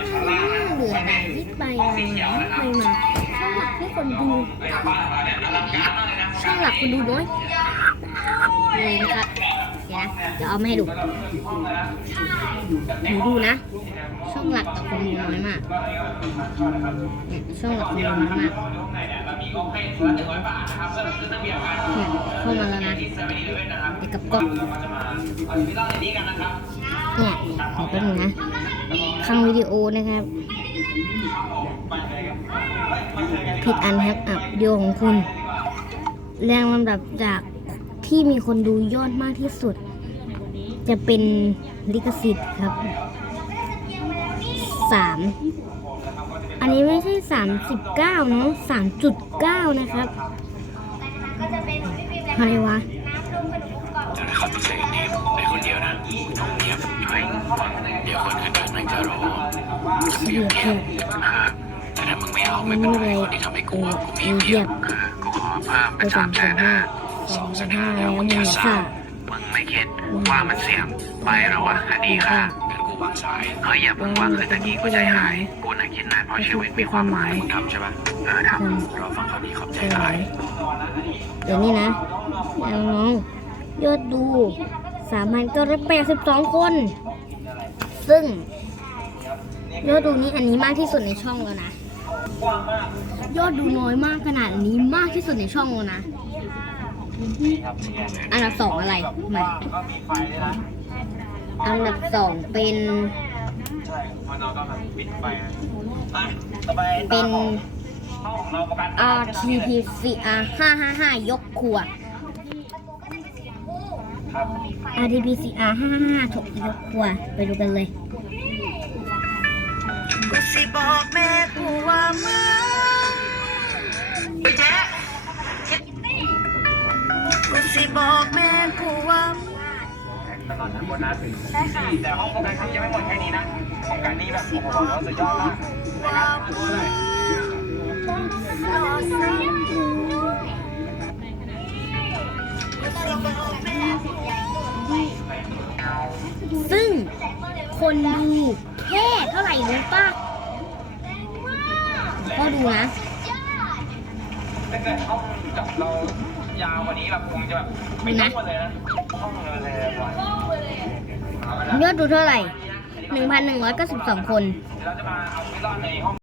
เบื่อหน่ายวิไปมาวิไปมาช่องหลักให้คนดูช่องหลักคนดูน้อยเลยนะครับเดี๋ยวนะเดี๋ยวเอามาให้ดูหนูดูนะ ช่องหลักกับคนดูน้อยมากเนี่ยช่องหลักคนดูน้อยมากเนี่ยเข้ามาแล้วนะเดี๋ยวกับกล้องเนี่ยเดี๋ยวแป๊บนึงนะ ข้างวิดีโอนะครับผิดอันครับอะวิดีโอของคุณ แรงลำดับจากที่มีคนดูยอดมากที่สุด จะเป็นลิขสิทธิ์ครับสามอันนี้ไม่ใช่สามสิบเก้าเนาะสามจุดเก้านะครับอะไรวะจะให้เขาต้องใช้เนมในคนเดียวนะต้องเงียบไว้เดี๋ รู้เปรียบเทียบอ่าแต่ถ้ามึงไม่เอาไม่เป็นไรคนที่ทำให้กูว่ากูมีเพียบคือกูขอเพิ่มเป็นสามแสนห้าสองแสนห้าแล้วมึงจะสามึงไม่คิดว่ามันเสี่ยงไปแล้วะอันนี้ค่ะกูวางสายเฮ้ยอย่าเพิ่งวางคือตะกี้กูใจหายกูน่ะคิดนานเพราะชีวิตมีความหมายมึงทำใช่ปะเออทำรอฟังคำนี้ขอบใจหลายเดี๋ยวนี้นะน้องยอดดูสามพันเก้าร้อยแปดสิบสองคน ซึ่ง ยอดดูนี้อันนี้มากที่สุดในช่องแล้วนะ ยอดดูน้อยมากขนาดนี้มากที่สุดในช่องแล้วนะ อันดับสองอะไรมาอันดับสองเป็นเป็น RTPCR 555 ยกครัว RTPCR 555ถกยกครัวไปดูกันเลย กูสิบอกแม่กูว่ามึงไปแจ๊กูสิบอกแม่กูว่ามึงตลอดทั้งบนัสใช่ค่แต่ห้องโฟกัสครั้งยังไม่หมดแค่นี้นะโครงการนี้แบบโอ้โหบอกเลยว่าสุดยอดมากโฟกัสดูเลยรอสักกูซึ่ง คนดูแค่เท่าไหร่รู้ป่ะก็ดูนะถ้าเกิดห้องกับเรายาวกว่านี้แบบคงจะแบบไม่ยกมาเลยนะห้องเลยเลยยอดดูเท่าไหร่ 1,192 คน เราจะมาเอาชีวิตรอดในห้อง